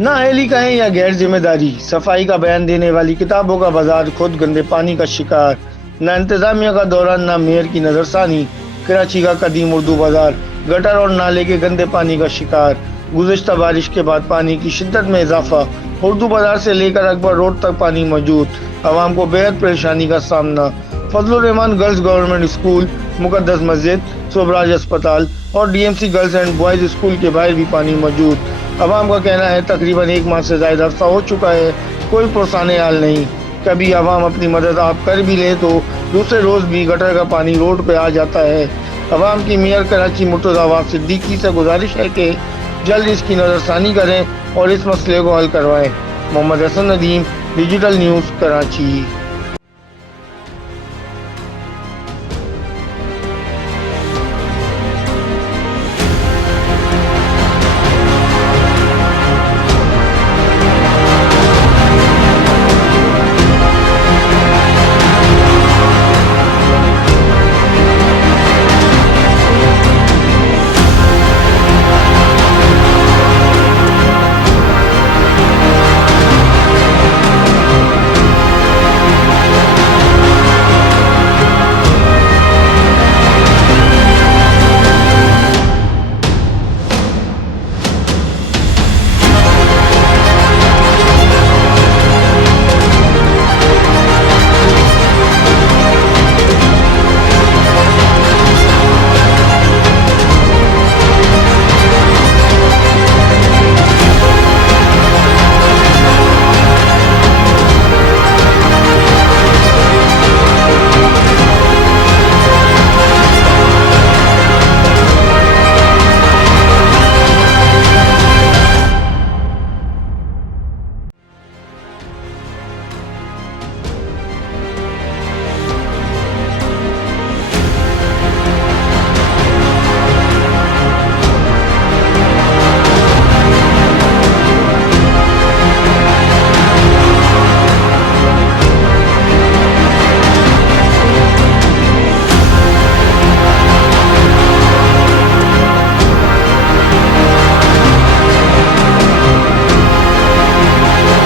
نہ اہلی کہیں یا غیر ذمہ داری، صفائی کا بیان دینے والی کتابوں کا بازار خود گندے پانی کا شکار، نہ انتظامیہ کا دوران نہ میئر کی نظر ثانی، کراچی کا قدیم اردو بازار گٹر اور نالے کے گندے پانی کا شکار، گزشتہ بارش کے بعد پانی کی شدت میں اضافہ، اردو بازار سے لے کر اکبر روڈ تک پانی موجود، عوام کو بے حد پریشانی کا سامنا، فضل الرحمان گرلز گورنمنٹ اسکول، مقدس مسجد، سوبراج اسپتال اور D M C girls and boys school کے باہر بھی پانی موجود۔ عوام کا کہنا ہے تقریباً 1 ماہ سے زائد عرصہ ہو چکا ہے، کوئی پرسان حال نہیں۔ کبھی عوام اپنی مدد آپ کر بھی لے تو دوسرے روز بھی گٹر کا پانی روڈ پہ آ جاتا ہے۔ عوام کی میئر کراچی مرتضی عواد صدیقی سے گزارش ہے کہ جلد اس کی نظر ثانی کریں اور اس مسئلے کو حل کروائیں۔ محمد حسن ندیم، ڈیجیٹل نیوز، کراچی۔